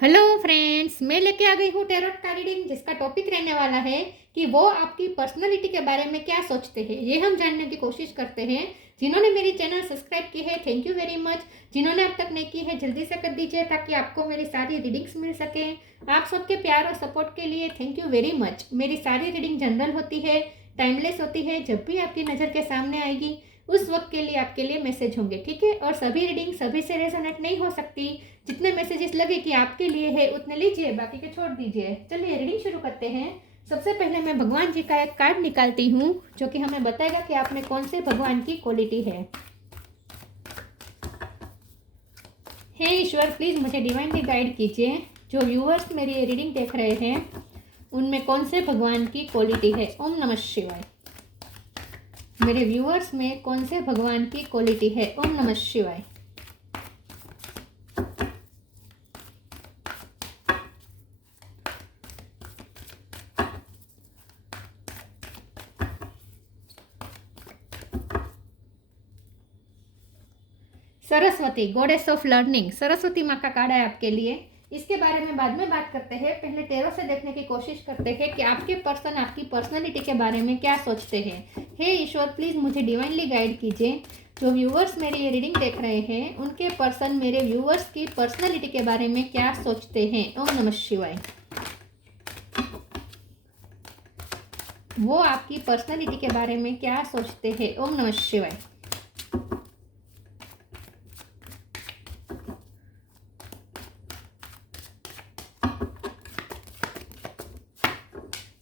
Hello friends, मैं लेके आ गई हूँ टैरोट का रीडिंग, जिसका टॉपिक रहने वाला है कि वो आपकी पर्सनालिटी के बारे में क्या सोचते हैं। ये हम जानने की कोशिश करते हैं। जिन्होंने मेरी चैनल सब्सक्राइब की है, थैंक यू वेरी मच। जिन्होंने अब तक नहीं की है, जल्दी से कर दीजिए ताकि आपको मेरी सारी रीडिंग्स मिल सके। आप सबके प्यार और सपोर्ट के लिए थैंक यू वेरी मच। मेरी सारी रीडिंग जनरल होती है, टाइमलेस होती है। जब भी आपकी नज़र के सामने आएगी उस वक्त के लिए आपके लिए मैसेज होंगे, ठीक है। और सभी रीडिंग सभी से रेजोनेट नहीं हो सकती। जितने मैसेजेस लगे कि आपके लिए है उतने लीजिए, बाकी के छोड़ दीजिए। चलिए रीडिंग शुरू करते हैं। सबसे पहले मैं भगवान जी का एक कार्ड निकालती हूँ जो कि हमें बताएगा कि आप में कौन से भगवान की क्वालिटी है। हे ईश्वर, प्लीज़ मुझे डिवाइनली गाइड कीजिए। जो व्यूअर्स मेरी ये रीडिंग देख रहे हैं उनमें कौन से भगवान की क्वालिटी है। ओम नमः शिवाय। मेरे व्यूअर्स में कौन से भगवान की क्वालिटी है। ओम नमः शिवाय। Saraswati, goddess of learning. Saraswati माँ का कार्ड है आपके लिए। इसके बारे में बाद में बात करते हैं। पहले टैरो से देखने की कोशिश करते हैं कि आपके पर्सन आपकी पर्सनालिटी के बारे में क्या सोचते हैं। हे ईश्वर, प्लीज़ मुझे डिवाइनली गाइड कीजिए। जो व्यूअर्स मेरी ये रीडिंग देख रहे हैं उनके पर्सन मेरे व्यूअर्स की पर्सनालिटी के बारे में क्या सोचते हैं। ओम नमः शिवाय। वो आपकी पर्सनालिटी के बारे में क्या सोचते हैं। ओम नमः शिवाय।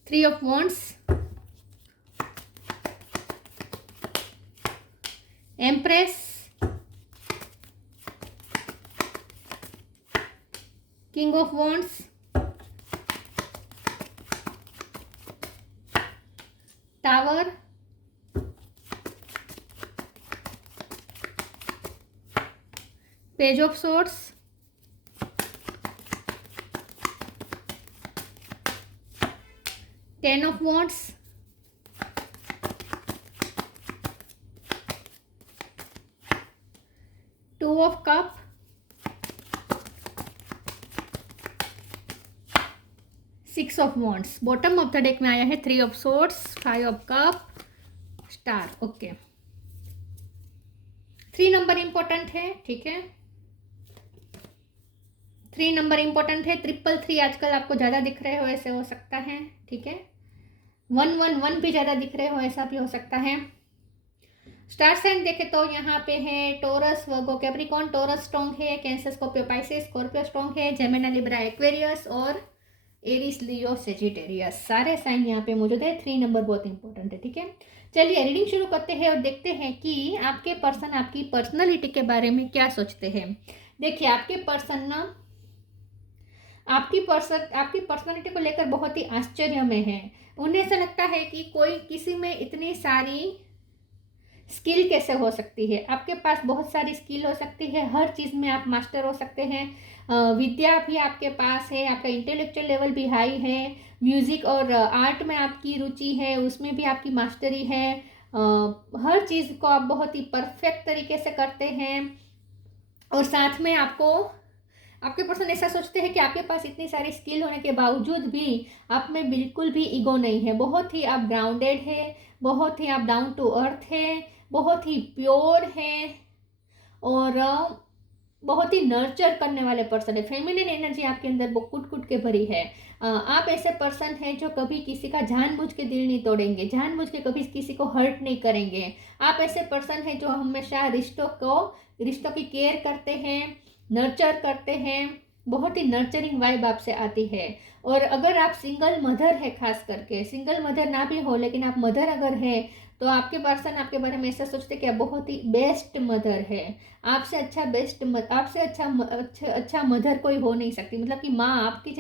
Three of wands, empress, king of wands, tower, page of swords, ten of wands, two of cup, six of wands. Bottom of the deck में आया है three of swords, five of cup, star. Okay, 3 number important है, ठीक है। 3 number important है। 333 आजकल आपको ज़्यादा दिख रहे हो, ऐसे हो सकता है, ठीक है। 111 भी ज़्यादा दिख रहे हो, ऐसा भी हो सकता है। स्टार साइन देखे तो यहाँ पे है टोरस, वर्गो, कैप्रिकॉर्न। टोरस स्ट्रॉन्ग है, cancer, Scorpio, Pisces, Scorpio strong है, जेमिनी, लिब्रा, एक्वेरियस और एरिस, लियो, सेजिटेरियस। सारे साइन यहाँ पे मौजूद है। 3 नंबर बहुत इंपॉर्टेंट है, ठीक है। चलिए रीडिंग शुरू करते हैं और देखते हैं कि आपके पर्सन आपकी पर्सनालिटी के बारे में क्या सोचते हैं। देखिए, आपके पर्सन ना आपकी पर्सनालिटी को लेकर बहुत ही आश्चर्य में है। उन्हें ऐसा लगता है कि कोई किसी में इतनी सारी स्किल कैसे हो सकती है। आपके पास बहुत सारी स्किल हो सकती है, हर चीज़ में आप मास्टर हो सकते हैं। विद्या भी आपके पास है, आपका इंटेलेक्चुअल लेवल भी हाई है। म्यूज़िक और आर्ट में आपकी रुचि है, उसमें भी आपकी मास्टरी है। हर चीज़ को आप बहुत ही परफेक्ट तरीके से करते हैं। और साथ में आपके पर्सन ऐसा सोचते हैं कि आपके पास इतनी सारी स्किल होने के बावजूद भी आप में बिल्कुल भी ईगो नहीं है। बहुत ही आप ग्राउंडेड है, बहुत ही आप डाउन टू अर्थ है, बहुत ही प्योर है और बहुत ही नर्चर करने वाले पर्सन है। फेमिनिन एनर्जी आपके अंदर वो कुट कुट के भरी है। आप ऐसे पर्सन हैं जो कभी किसी का जानबूझ के दिल नहीं तोड़ेंगे, जानबूझ के कभी किसी को हर्ट नहीं करेंगे। आप ऐसे पर्सन हैं जो हमेशा रिश्तों की केयर करते हैं, नर्चर करते हैं। बहुत ही नर्चरिंग वाइब आपसे आती है। और अगर आप सिंगल मदर है, खास करके सिंगल मदर ना भी हो लेकिन आप मदर अगर है तो आपके पर्सन आपके बारे में ऐसा सोचते कि आप बहुत ही बेस्ट मदर है। आपसे अच्छा मदर कोई हो नहीं सकती। मतलब कि माँ आपकी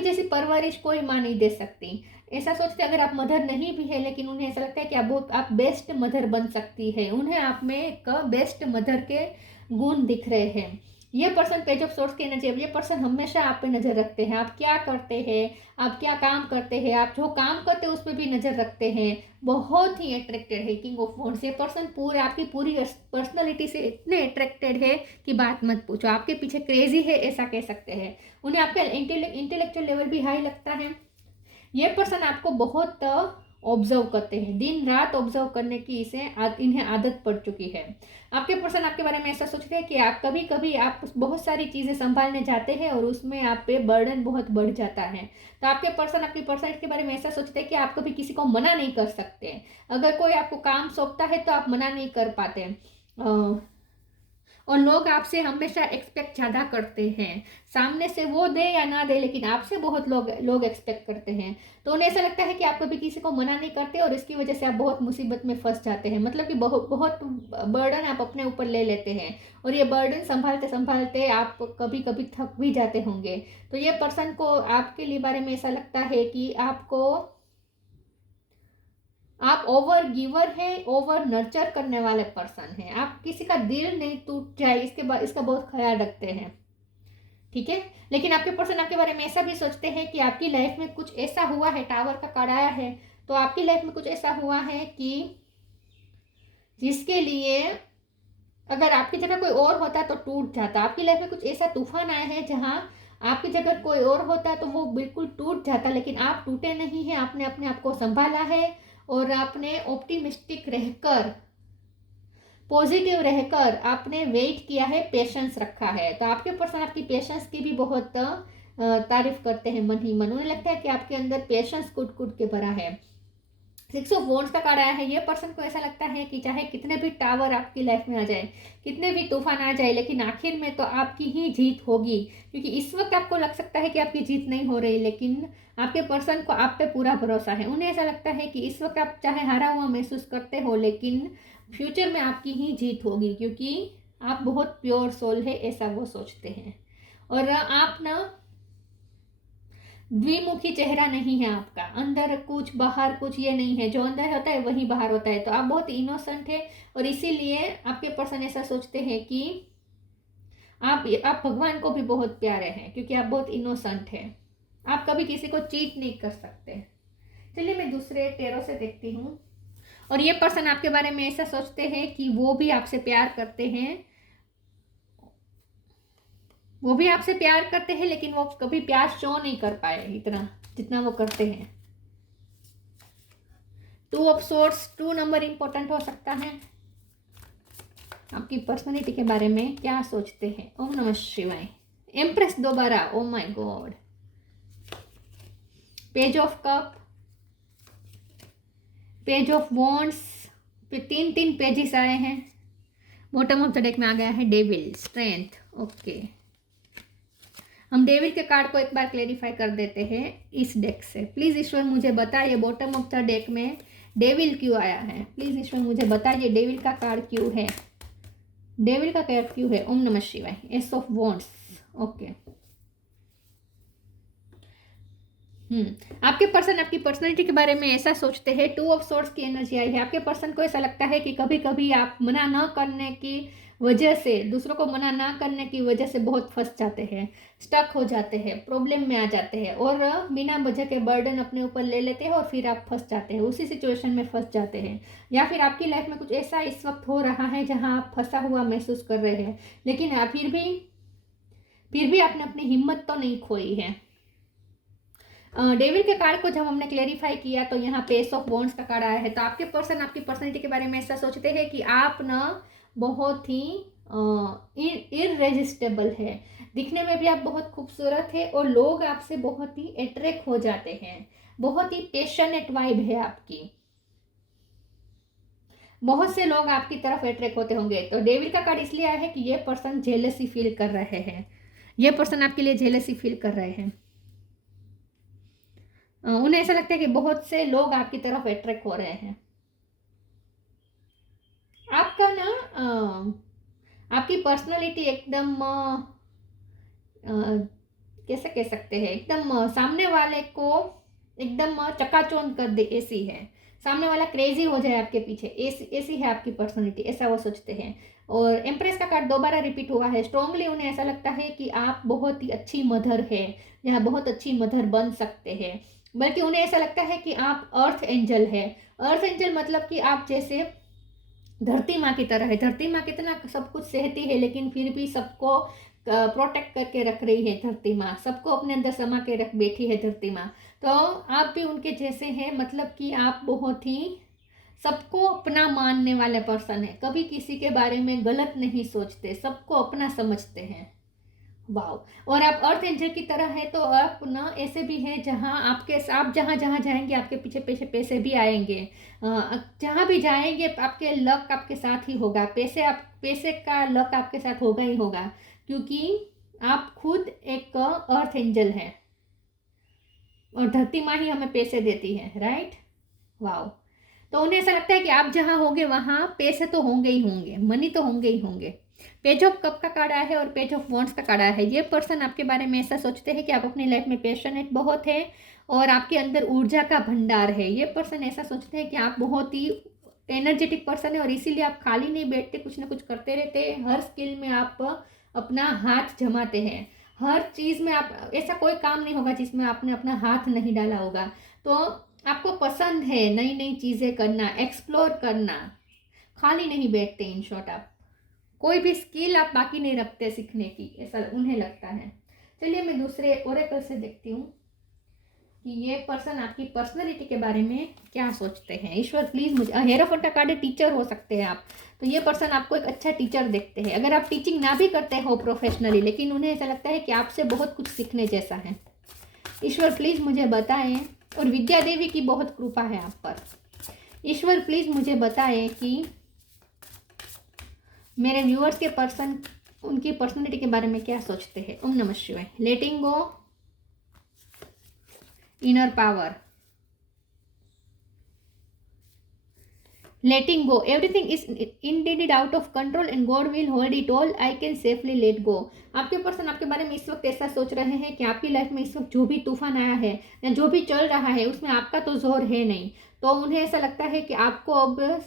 जैसी परवरिश कोई माँ नहीं दे सकती। ऐसा सोचते अगर आप मदर नहीं भी है लेकिन उन्हें ऐसा लगता है कि आप बेस्ट मदर बन सकती है। उन्हें आप में एक बेस्ट मदर के गुण दिख रहे हैं। ये पर्सन पेज ऑफ सोर्स की एनर्जी, ये पर्सन हमेशा आप पे नज़र रखते हैं, आप क्या करते हैं, आप क्या काम करते हैं, आप जो काम करते हैं उस पर भी नज़र रखते हैं, बहुत ही अट्रैक्टेड है। किंग ऑफ वॉन्ड्स, ये पर्सन पूरे आपकी पूरी पर्सनालिटी से इतने अट्रैक्टेड है कि बात मत पूछो, आपके पीछे क्रेजी है ऐसा कह सकते हैं। उन्हें आपका इंटेलेक्चुअल लेवल भी हाई लगता है। ये पर्सन आपको बहुत ऑब्जर्व करते हैं, दिन रात ऑब्जर्व करने की इन्हें आदत पड़ चुकी है। आपके पर्सन आपके बारे में ऐसा सोचते हैं कि आप कभी कभी आप बहुत सारी चीज़ें संभालने जाते हैं और उसमें आप पे बर्डन बहुत बढ़ जाता है। तो आपके पर्सन आपकी पर्सनैलिटी के बारे में ऐसा सोचते हैं कि आप कभी किसी को मना नहीं कर सकते। अगर कोई आपको काम सौंपता है तो आप मना नहीं कर पाते, और लोग आपसे हमेशा एक्सपेक्ट ज़्यादा करते हैं। सामने से वो दे या ना दे, लेकिन आपसे बहुत लोग एक्सपेक्ट करते हैं। तो उन्हें ऐसा लगता है कि आप कभी किसी को मना नहीं करते और इसकी वजह से आप बहुत मुसीबत में फंस जाते हैं। मतलब कि बहुत बर्डन आप अपने ऊपर ले लेते हैं और ये बर्डन संभालते संभालते आप कभी कभी थक भी जाते होंगे। तो ये पर्सन को आपके लिए बारे में ऐसा लगता है कि आप ओवर गिवर है, ओवर नर्चर करने वाले पर्सन हैं। आप किसी का दिल नहीं टूट जाए इसका बहुत ख्याल रखते हैं, ठीक है। लेकिन आपके पर्सन आपके बारे में ऐसा भी सोचते हैं कि आपकी लाइफ में कुछ ऐसा हुआ है, टावर का कार्ड आया है, तो आपकी लाइफ में कुछ ऐसा हुआ है कि जिसके लिए अगर आपकी जगह कोई और होता तो टूट जाता। आपकी लाइफ में कुछ ऐसा तूफान आया है जहां आपकी जगह कोई और होता तो वो बिल्कुल टूट जाता, लेकिन आप टूटे नहीं हैं। आपने अपने आप को संभाला है और आपने ऑप्टिमिस्टिक रहकर, पॉजिटिव रहकर आपने वेट किया है, पेशेंस रखा है। तो आपके पर्सन आपकी पेशेंस की भी बहुत तारीफ करते हैं मन ही मन। उन्हें लगता है कि आपके अंदर पेशेंस कूट कूट के भरा है। 6 ऑफ वॉन्ड्स का कार्ड आया है। ये पर्सन को ऐसा लगता है कि चाहे कितने भी टावर आपकी लाइफ में आ जाए, कितने भी तूफान आ जाए, लेकिन आखिर में तो आपकी ही जीत होगी। क्योंकि इस वक्त आपको लग सकता है कि आपकी जीत नहीं हो रही, लेकिन आपके पर्सन को आप पे पूरा भरोसा है। उन्हें ऐसा लगता है कि इस वक्त आप चाहे हारा हुआ महसूस करते हो, लेकिन फ्यूचर में आपकी ही जीत होगी, क्योंकि आप बहुत प्योर सोल है ऐसा वो सोचते हैं। और आप ना द्विमुखी चेहरा नहीं है आपका, अंदर कुछ बाहर कुछ, ये नहीं है। जो अंदर होता है वही बाहर होता है। तो आप बहुत इनोसेंट है और इसीलिए आपके पर्सन ऐसा सोचते हैं कि आप भगवान को भी बहुत प्यारे हैं, क्योंकि आप बहुत इनोसेंट हैं। आप कभी किसी को चीट नहीं कर सकते। चलिए मैं दूसरे टेरो से देखती हूँ। और ये पर्सन आपके बारे में ऐसा सोचते हैं कि वो भी आपसे प्यार करते हैं, लेकिन वो कभी प्यार शो नहीं कर पाए इतना जितना वो करते हैं। 2 ऑफ सोर्स, 2 नंबर इंपॉर्टेंट हो सकता है। आपकी पर्सनालिटी के बारे में क्या सोचते हैं। ओम नमः शिवाय। एम्प्रेस दोबारा, oh my God. Page of cup, page of wands पे 3 पेजेस आए हैं। बॉटम ऑफ द डेक में आ गया है डेविल, स्ट्रेंथ। ओके, हम डेविल के कार्ड को एक बार क्लेरिफाई कर देते हैं इस डेक से। प्लीज ईश्वर मुझे बताइए बॉटम ऑफ द डेक में डेविल क्यों आया है। प्लीज ईश्वर मुझे बताइए डेविल का कार्ड क्यों है, डेविल का कार्ड क्यों है। ओम नमः शिवाय। S of wands. ओके, आपके पर्सन आपकी पर्सनालिटी के बारे में ऐसा सोचते हैं। 2 ऑफ सोर्ड्स की एनर्जी आई है। आपके पर्सन को ऐसा लगता है कि कभी कभी आप मना न करने की वजह से, दूसरों को मना ना करने की वजह से बहुत फंस जाते हैं, स्टक हो जाते हैं, प्रॉब्लम में आ जाते हैं और बिना वजह के बर्डन अपने ऊपर ले लेते हैं और फिर आप फंस जाते हैं, उसी सिचुएशन में फंस जाते हैं। या फिर आपकी लाइफ में कुछ ऐसा इस वक्त हो रहा है जहां आप फंसा हुआ महसूस कर रहे हैं, लेकिन आप फिर भी आपने अपनी हिम्मत तो नहीं खोई है। डेविल के कार्ड को जब हमने क्लेरिफाई किया तो यहाँ पे एस ऑफ वॉन्ड्स का कार्ड आया है। तो आपके पर्सन आपकी पर्सनैलिटी के बारे में ऐसा सोचते हैं कि आप ना बहुत ही इररेजिस्टेबल है, दिखने में भी आप बहुत खूबसूरत है और लोग आपसे बहुत ही अट्रैक्ट हो जाते हैं। बहुत ही पैशनेट वाइब है आपकी, बहुत से लोग आपकी तरफ अट्रैक्ट होते होंगे। तो डेविल का कार्ड इसलिए आया है कि ये पर्सन जेलसी फील कर रहे हैं, ये पर्सन आपके लिए जेलसी फील कर रहे हैं। उन्हें ऐसा लगता है कि बहुत से लोग आपकी तरफ अट्रैक्ट हो रहे हैं। आपका ना आपकी पर्सनालिटी एकदम कैसे कह सकते हैं, एकदम सामने वाले को एकदम चकाचौंध कर दे ऐसी है। सामने वाला क्रेजी हो जाए आपके पीछे, ऐसी है आपकी पर्सनालिटी, ऐसा वो सोचते हैं। और एम्प्रेस का कार्ड दोबारा रिपीट हुआ है। स्ट्रांगली उन्हें ऐसा लगता है कि आप बहुत ही अच्छी मदर है या बहुत अच्छी मदर बन सकते हैं, बल्कि उन्हें ऐसा लगता है कि आप अर्थ एंजल है। अर्थ एंजल मतलब कि आप जैसे धरती माँ की तरह है। धरती माँ कितना सब कुछ सहती है, लेकिन फिर भी सबको प्रोटेक्ट करके रख रही है धरती माँ, सबको अपने अंदर समा के रख बैठी है धरती माँ। तो आप भी उनके जैसे हैं, मतलब कि आप बहुत ही सबको अपना मानने वाले पर्सन है, कभी किसी के बारे में गलत नहीं सोचते, सबको अपना समझते हैं। वाह। और आप अर्थ एंजल की तरह है, तो आप ना ऐसे भी हैं जहाँ आप जहाँ जहाँ जाएंगे आपके पीछे पीछे पैसे भी आएंगे। जहाँ भी जाएंगे आपके लक आपके साथ ही होगा, पैसे का लक आपके साथ होगा ही होगा, क्योंकि आप खुद एक अर्थ एंजल हैं और धरती माँ ही हमें पैसे देती है, राइट। वाह। तो उन्हें ऐसा लगता है कि आप जहाँ होंगे वहाँ पैसे तो होंगे ही होंगे, मनी तो होंगे ही होंगे। पेज ऑफ कप का कार्ड आया है और पेज ऑफ वॉन्ड्स का कार्ड आया है। ये पर्सन आपके बारे में ऐसा सोचते हैं कि आप अपनी लाइफ में पैशनेट बहुत है और आपके अंदर ऊर्जा का भंडार है। ये पर्सन ऐसा सोचते हैं कि आप बहुत ही एनर्जेटिक पर्सन है और इसीलिए आप खाली नहीं बैठते, कुछ ना कुछ करते रहते हैं। हर स्किल में आप अपना हाथ जमाते हैं, हर चीज़ में आप, ऐसा कोई काम नहीं होगा जिसमें आपने अपना हाथ नहीं डाला होगा। तो आपको पसंद है नई नई चीज़ें करना, एक्सप्लोर करना, खाली नहीं बैठते। इन शॉर्ट आप कोई भी स्किल आप बाकी नहीं रखते सीखने की, ऐसा उन्हें लगता है। चलिए मैं दूसरे ओरेकल से देखती हूँ कि ये पर्सन आपकी पर्सनैलिटी के बारे में क्या सोचते हैं। ईश्वर प्लीज़ मुझे, हेरोफोंट का कार्ड है, टीचर हो सकते हैं आप, तो ये पर्सन आपको एक अच्छा टीचर देखते हैं। अगर आप टीचिंग ना भी करते हो प्रोफेशनली, लेकिन उन्हें ऐसा लगता है कि आपसे बहुत कुछ सीखने जैसा है। ईश्वर प्लीज़ मुझे बताएं, और विद्या देवी की बहुत कृपा है आप पर। ईश्वर प्लीज़ मुझे बताएं कि मेरे व्यूअर्स के पर्सन उनकी पर्सनैलिटी के बारे में क्या सोचते हैं। ओम नमः शिवाय। Letting go, inner power, letting go, everything is indeed out of control and God will hold it all, I can safely let go। आपके पर्सन आपके बारे में इस वक्त ऐसा सोच रहे हैं कि आपकी लाइफ में इस वक्त जो भी तूफान आया है या जो भी चल रहा है उसमें आपका तो जोर है नहीं, तो उन्हें ऐसा लगता है कि आपको अब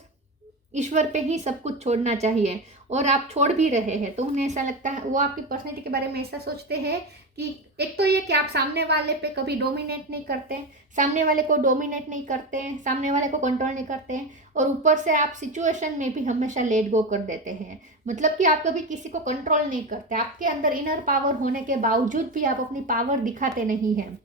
ईश्वर पे ही सब कुछ छोड़ना चाहिए, और आप छोड़ भी रहे हैं। तो उन्हें ऐसा लगता है, वो आपकी पर्सनैलिटी के बारे में ऐसा सोचते हैं कि एक तो ये कि आप सामने वाले पे कभी डोमिनेट नहीं करते, सामने वाले को डोमिनेट नहीं करते, सामने वाले को कंट्रोल नहीं करते, और ऊपर से आप सिचुएशन में भी हमेशा लेट गो कर देते हैं। मतलब कि आप कभी किसी को कंट्रोल नहीं करते, आपके अंदर इनर पावर होने के बावजूद भी आप अपनी पावर दिखाते नहीं हैं।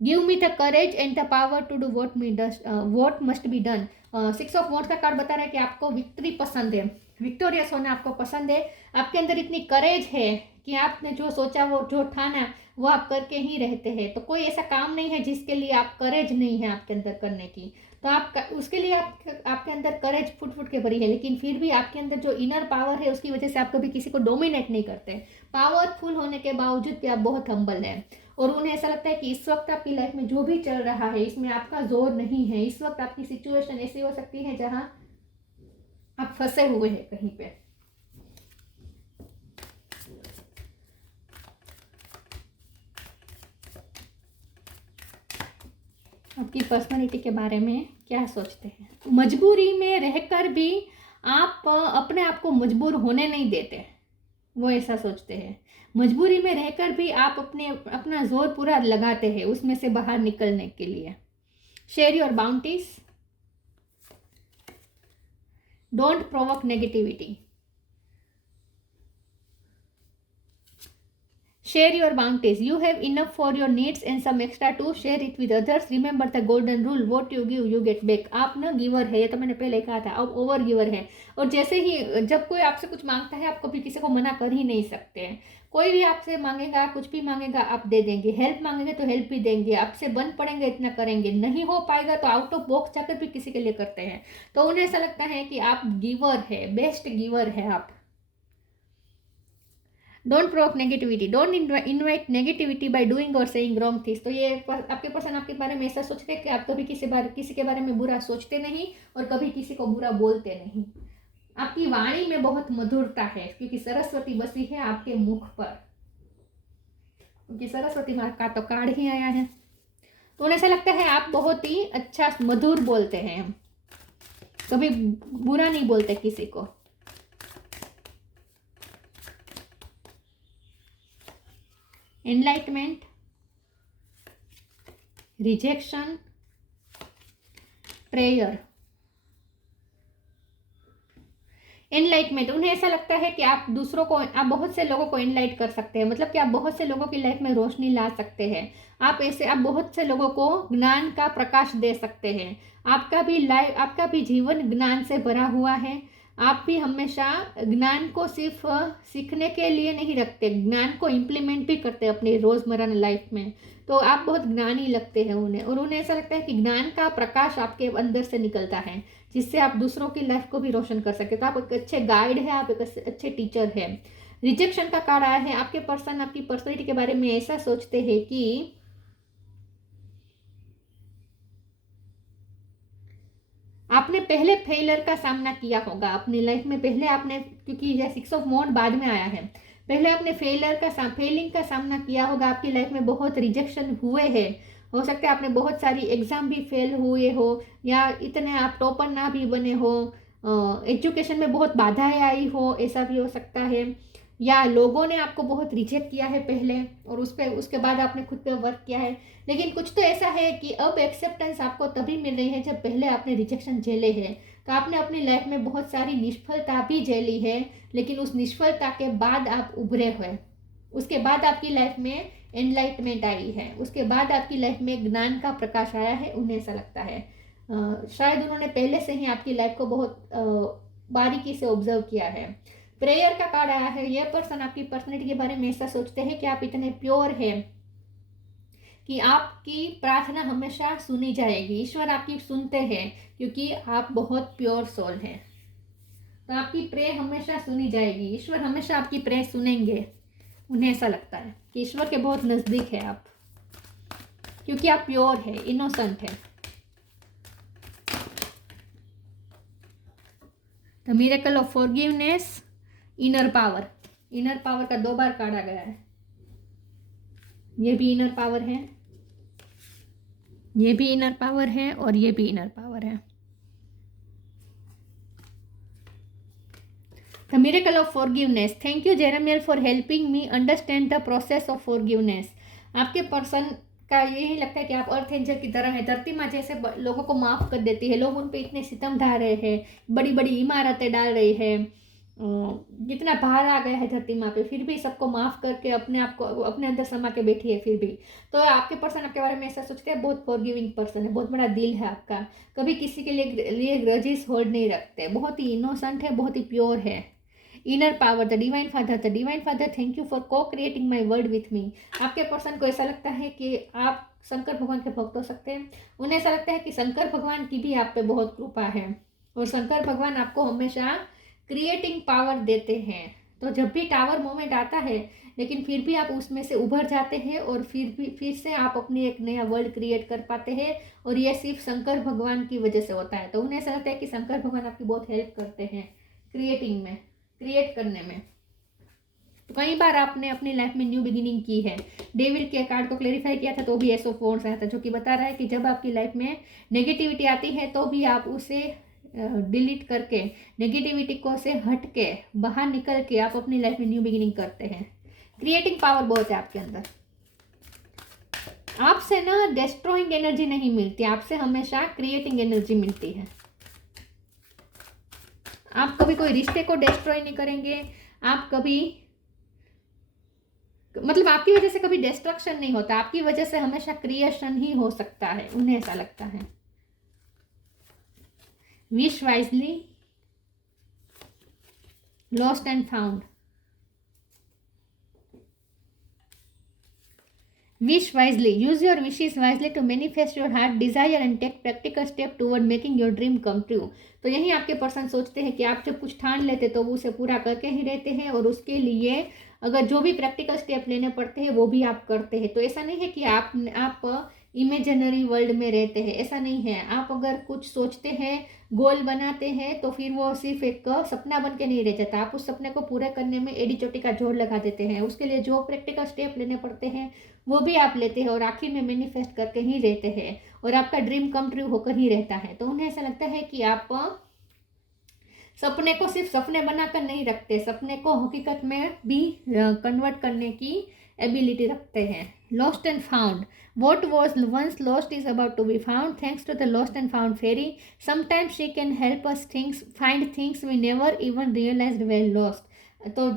Give me the courage and the power to do what must be done. 6 of wands का कार्ड बता रहा है कि आपको विक्ट्री पसंद है, विक्टोरियस होना आपको पसंद है। आपके अंदर इतनी करेज है कि आपने जो सोचा वो जो ठाना वो आप करके ही रहते हैं। तो कोई ऐसा काम नहीं है जिसके लिए आप करेज नहीं है आपके अंदर करने की, तो आप उसके लिए आपके अंदर करेज फुट फुट के भरी है। लेकिन फिर भी आपके अंदर जो इनर पावर है उसकी वजह से आप कभी किसी को डोमिनेट नहीं करते। पावरफुल होने के बावजूद भी आप बहुत हम्बल हैं, और उन्हें ऐसा लगता है कि इस वक्त आपकी लाइफ में जो भी चल रहा है इसमें आपका जोर नहीं है। इस वक्त आपकी सिचुएशन ऐसी हो सकती है जहां आप फंसे हुए हैं कहीं पे। आपकी पर्सनालिटी के बारे में क्या सोचते हैं। मजबूरी में रहकर भी आप अपने आप को मजबूर होने नहीं देते, वो ऐसा सोचते हैं। मजबूरी में रहकर भी आप अपना जोर पूरा लगाते हैं उसमें से बाहर निकलने के लिए। Share your bounties, don't provoke negativity. Share your bounties. You have enough for your needs and some extra to share it with others. Remember the golden rule, what you give you get back। आप ना giver है, ये तो मैंने पहले कहा था, अब ओवर गिवर है। और जैसे ही जब कोई आपसे कुछ मांगता है आप कभी किसी को मना कर ही नहीं सकते हैं। कोई भी आपसे मांगेगा, कुछ भी मांगेगा आप दे देंगे, हेल्प मांगेंगे तो हेल्प भी देंगे, आपसे बन पड़ेंगे इतना करेंगे, नहीं हो पाएगा तो आउट ऑफ बॉक्स जाकर भी किसी के लिए करते हैं। तो उन्हें ऐसा लगता है कि आप गिवर है, बेस्ट गिवर है आप। Don't provoke negativity, don't invite negativity by doing और सेइंग रॉन्ग थिंग्स। तो ये आपके पर्सन आपके बारे में ऐसा सोचते हैं कि आप कभी किसी के बारे में बुरा सोचते नहीं और कभी किसी को बुरा बोलते नहीं। आपकी वाणी में बहुत मधुरता है क्योंकि सरस्वती बसी है आपके मुख पर, क्योंकि सरस्वती माँ का तो कार्ड ही आया है। तो उन्हें ऐसा लगता है आप बहुत ही अच्छा मधुर बोलते हैं, कभी बुरा नहीं बोलते किसी को। Enlightenment, rejection, prayer. एनलाइटमेंट, उन्हें ऐसा लगता है कि आप दूसरों को, आप बहुत से लोगों को एनलाइट कर सकते हैं, मतलब कि आप बहुत से लोगों की लाइफ में रोशनी ला सकते हैं। आप बहुत से लोगों को ज्ञान का प्रकाश दे सकते हैं। आपका भी जीवन ज्ञान से भरा हुआ है। आप भी हमेशा ज्ञान को सिर्फ सीखने के लिए नहीं रखते, ज्ञान को इम्प्लीमेंट भी करते हैं अपनी रोजमर्रा लाइफ में। तो आप बहुत ज्ञानी लगते हैं उन्हें, और उन्हें ऐसा लगता है कि ज्ञान का प्रकाश आपके अंदर से निकलता है, जिससे आप दूसरों की लाइफ को भी रोशन कर सके। तो आप एक अच्छे गाइड है, आप एक अच्छे टीचर है। रिजेक्शन का कार्ड आया है, आपके पर्सन आपकी पर्सनैलिटी के बारे में ऐसा सोचते हैं कि आपने पहले फेलियर का सामना किया होगा अपनी लाइफ में। पहले आपने, क्योंकि ये 6 ऑफ वॉन्ड बाद में आया है, पहले आपने फेलिंग का सामना किया होगा। आपकी लाइफ में बहुत रिजेक्शन हुए हैं। हो सकता है आपने बहुत सारी एग्जाम भी फेल हुए हो, या इतने आप टॉपर ना भी बने हो, एजुकेशन में बहुत बाधाएं आई हो, ऐसा भी हो सकता है। या लोगों ने आपको बहुत रिजेक्ट किया है पहले, और उसके बाद आपने खुद पे वर्क किया है। लेकिन कुछ तो ऐसा है कि अब एक्सेप्टेंस आपको तभी मिल रही है जब पहले आपने रिजेक्शन झेले हैं। तो आपने अपनी लाइफ में बहुत सारी निष्फलता भी झेली है, लेकिन उस निष्फलता के बाद आप उभरे हुए। उसके बाद आपकी लाइफ में एनलाइटमेंट आई है, उसके बाद आपकी लाइफ में ज्ञान का प्रकाश आया है। उन्हें ऐसा लगता है शायद उन्होंने पहले से ही आपकी लाइफ को बहुत बारीकी से ऑब्जर्व किया है। प्रेयर का कार्ड आया है, यह पर्सन आपकी पर्सनैलिटी के बारे में ऐसा सोचते हैं कि आप इतने प्योर हैं कि आपकी प्रार्थना हमेशा सुनी जाएगी। ईश्वर आपकी सुनते हैं क्योंकि आप बहुत प्योर सोल हैं। तो आपकी प्रे हमेशा सुनी जाएगी, ईश्वर हमेशा आपकी प्रे सुनेंगे। उन्हें ऐसा लगता है कि ईश्वर के बहुत नजदीक है आप, क्योंकि आप प्योर है, इनोसेंट है। The miracle of forgiveness, inner power. Inner power का 2 बार कार्ड आ गया है। ये भी इनर पावर है, ये भी इनर पावर है, और ये भी इनर पावर है। The miracle of forgiveness, thank you Jeremiel for helping me understand the process of forgiveness. आपके पर्सन का यही लगता है कि आप अर्थ एंजल की तरह है। धरती माँ जैसे लोगों को माफ़ कर देती है। लोग उन पे इतने सितम ढा रहे हैं, बड़ी बड़ी इमारतें डाल रही है, जितना भार आ गया है धरती माँ पे, फिर भी सबको माफ़ करके अपने आप को अपने अंदर समा के बैठी है फिर भी। तो आपके पर्सन आपके बारे में ऐसा सोचते हैं, बहुत फॉरगिविंग पर्सन है, बहुत बड़ा दिल है आपका, कभी किसी के लिए ग्रजेस होल्ड नहीं रखते, बहुत ही इनोसेंट है, बहुत ही प्योर है। Inner power, the divine father, thank you for co creating my world with me. आपके पर्सन को ऐसा लगता है कि आप शंकर भगवान के भक्त हो सकते हैं। उन्हें ऐसा लगता है कि शंकर भगवान की भी आप पे बहुत कृपा है, और शंकर भगवान आपको हमेशा क्रिएटिंग पावर देते हैं। तो जब भी टावर मोमेंट आता है, लेकिन फिर भी आप उसमें से उभर जाते हैं, और फिर से आप अपनी एक नया वर्ल्ड क्रिएट कर पाते हैं, और यह सिर्फ शंकर भगवान की वजह से होता है। तो उन्हें ऐसा लगता है कि शंकर भगवान आपकी बहुत हेल्प करते हैं क्रिएट करने में। तो कई बार आपने अपनी लाइफ में न्यू बिगिनिंग की है। डेविल के कार्ड को क्लेरिफाई किया था तो भी एस ऑफ वॉन्ड्स आया था, जो कि बता रहा है कि जब आपकी लाइफ में नेगेटिविटी आती है तो भी आप उसे डिलीट करके, नेगेटिविटी को से हट के बाहर निकल के आप अपनी लाइफ में न्यू बिगिनिंग करते हैं। क्रिएटिंग पावर बहुत है आपके अंदर। आपसे ना डिस्ट्रॉइंग एनर्जी नहीं मिलती, आपसे हमेशा क्रिएटिंग एनर्जी मिलती है। आप कभी कोई रिश्ते को डिस्ट्रॉय नहीं करेंगे, आप कभी, मतलब आपकी वजह से कभी डिस्ट्रक्शन नहीं होता, आपकी वजह से हमेशा क्रिएशन ही हो सकता है। उन्हें ऐसा लगता है। Wish wisely, lost and found. Wish wisely. Use your wishes wisely to manifest your heart desire and take practical step toward making your dream come true. तो यही आपके पर्सन सोचते हैं कि आप जब कुछ ठान लेते तो वो उसे पूरा करके ही रहते हैं, और उसके लिए अगर जो भी प्रैक्टिकल स्टेप लेने पड़ते हैं वो भी आप करते हैं। तो ऐसा नहीं है कि आप इमेजिनरी वर्ल्ड में रहते हैं, ऐसा नहीं है। आप अगर कुछ सोचते हैं, गोल बनाते हैं, तो फिर वो सिर्फ एक सपना बन के नहीं रह जाता। आप उस सपने को पूरा करने में एडी चोटी का जोर लगा देते हैं। उसके लिए जो प्रैक्टिकल स्टेप लेने पड़ते हैं वो भी आप लेते हैं, और आखिर में मैनिफेस्ट करके ही रहते हैं, और आपका ड्रीम कम ट्रू होकर ही रहता है। तो उन्हें ऐसा लगता है कि आप सपने को सिर्फ सपने बनाकर नहीं रखते, सपने को हकीकत में भी कन्वर्ट करने की एबिलिटी रखते हैं। Lost and found, what was once lost is about to be found thanks to the lost and found fairy, sometimes she can help us things find things we never even realized were lost. तो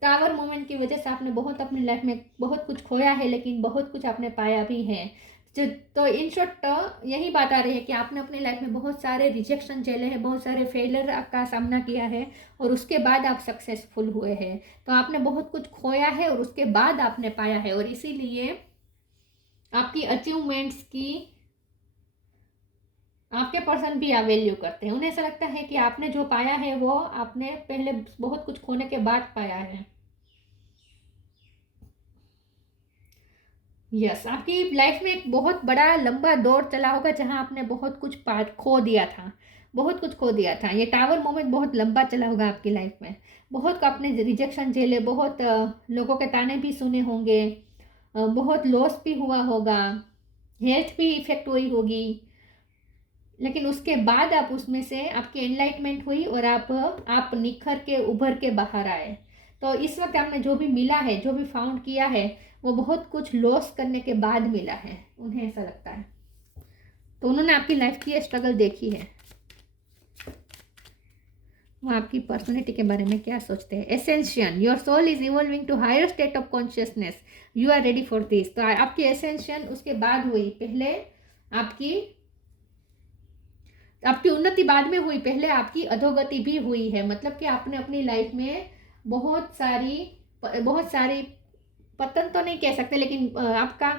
tower moment की वजह से आपने बहुत अपनी life में बहुत कुछ खोया है, लेकिन बहुत कुछ आपने पाया भी है। तो इन शॉर्ट यही बात आ रही है कि आपने अपनी लाइफ में बहुत सारे रिजेक्शन झेले हैं, बहुत सारे फेलियर का सामना किया है, और उसके बाद आप सक्सेसफुल हुए हैं। तो आपने बहुत कुछ खोया है और उसके बाद आपने पाया है, और इसीलिए आपकी अचीवमेंट्स की आपके पर्सन भी वैल्यू करते हैं। उन्हें ऐसा लगता है कि आपने जो पाया है वो आपने पहले बहुत कुछ खोने के बाद पाया है। यस, आपकी लाइफ में एक बहुत बड़ा लंबा दौर चला होगा जहां आपने बहुत कुछ खो दिया था, बहुत कुछ खो दिया था। ये टावर मोमेंट बहुत लंबा चला होगा आपकी लाइफ में। बहुत आपने रिजेक्शन झेले, बहुत लोगों के ताने भी सुने होंगे, बहुत लॉस भी हुआ होगा, हेल्थ भी इफेक्ट हुई होगी, लेकिन उसके बाद आप उसमें से आपकी एनलाइटमेंट हुई और आप निखर के उभर के बाहर आए। तो इस वक्त आपने जो भी मिला है, जो भी फाउंड किया है, वो बहुत कुछ लॉस करने के बाद मिला है, उन्हें ऐसा लगता है। तो उन्होंने आपकी लाइफ की स्ट्रगल देखी है। वो आपकी पर्सनैलिटी के बारे में क्या सोचते हैं। Ascension, your soul is evolving to higher state of consciousness, you are ready for this. तो आपकी एसेंशियन उसके बाद हुई, पहले आपकी उन्नति बाद में हुई, पहले आपकी अधोगति भी हुई है। मतलब कि आपने अपनी लाइफ में बहुत सारी पतन तो नहीं कह सकते, लेकिन आपका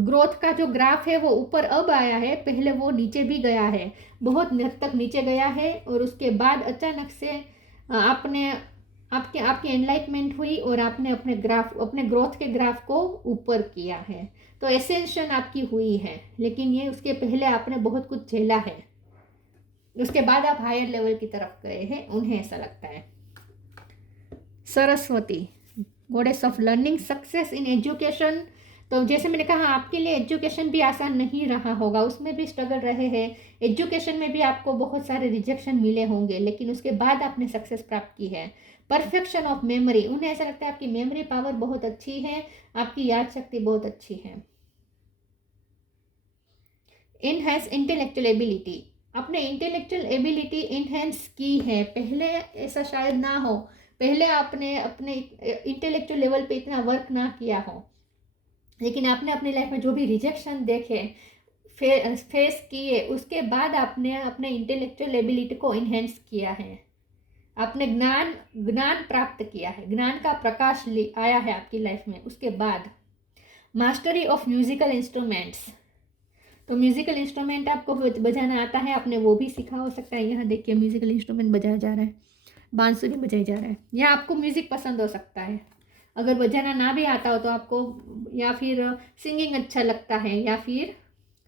ग्रोथ का जो ग्राफ है वो ऊपर अब आया है, पहले वो नीचे भी गया है, बहुत हद तक नीचे गया है, और उसके बाद अचानक से आपकी एनलाइटमेंट हुई और आपने अपने ग्रोथ के ग्राफ को ऊपर किया है। तो एसेंशन आपकी हुई है, लेकिन ये उसके पहले आपने बहुत कुछ झेला है, उसके बाद आप हायर लेवल की तरफ गए हैं, उन्हें ऐसा लगता है। Saraswati, goddess of learning, success in education. तो जैसे मैंने कहा, आपके लिए एजुकेशन भी आसान नहीं रहा होगा, उसमें भी स्ट्रगल रहे हैं। एजुकेशन में भी आपको बहुत सारे रिजेक्शन मिले होंगे, लेकिन उसके बाद आपने सक्सेस प्राप्त की है। परफेक्शन ऑफ मेमोरी, उन्हें ऐसा लगता है आपकी मेमोरी पावर बहुत अच्छी है, आपकी याद शक्ति बहुत अच्छी है। इनहैंस इंटेलेक्चुअल एबिलिटी, अपने इंटेलेक्चुअल एबिलिटी इनहेंस की है, पहले ऐसा शायद ना हो, पहले आपने अपने इंटेलेक्चुअल लेवल पे इतना वर्क ना किया हो, लेकिन आपने अपनी लाइफ में जो भी रिजेक्शन देखे, फेस किए, उसके बाद आपने अपने इंटेलेक्चुअल एबिलिटी को इनहेंस किया है। आपने ज्ञान प्राप्त किया है, ज्ञान का प्रकाश आया है आपकी लाइफ में। उसके बाद मास्टरी ऑफ म्यूजिकल इंस्ट्रूमेंट्स, तो म्यूजिकल इंस्ट्रूमेंट आपको बजाना आता है, आपने वो भी सीखा हो सकता है। यहाँ देखिए म्यूजिकल इंस्ट्रूमेंट बजाया जा रहा है, बांसुरी बजाई जा रहा है, या आपको म्यूजिक पसंद हो सकता है। अगर बजाना ना भी आता हो तो आपको, या फिर सिंगिंग अच्छा लगता है, या फिर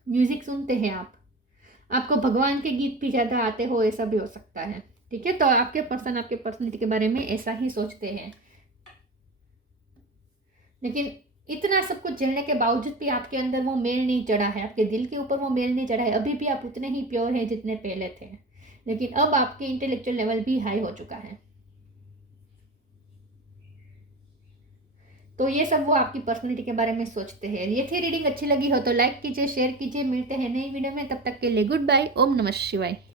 म्यूजिक सुनते हैं आपको भगवान के गीत भी ज़्यादा आते हो, ऐसा भी हो सकता है। ठीक है, तो आपके पर्सनैलिटी के बारे में ऐसा ही सोचते हैं, लेकिन इतना सब कुछ झेलने के बावजूद भी आपके अंदर वो मेल नहीं चढ़ा है, आपके दिल के ऊपर वो मेल नहीं चढ़ा है। अभी भी आप उतने ही प्योर हैं जितने पहले थे, लेकिन अब आपके इंटेलेक्चुअल लेवल भी हाई हो चुका है। तो ये सब वो आपकी पर्सनैलिटी के बारे में सोचते हैं। ये थी रीडिंग, अच्छी लगी हो तो लाइक कीजिए, शेयर कीजिए। मिलते हैं नई वीडियो में, तब तक के लिए गुड बाय। ओम नमः शिवाय।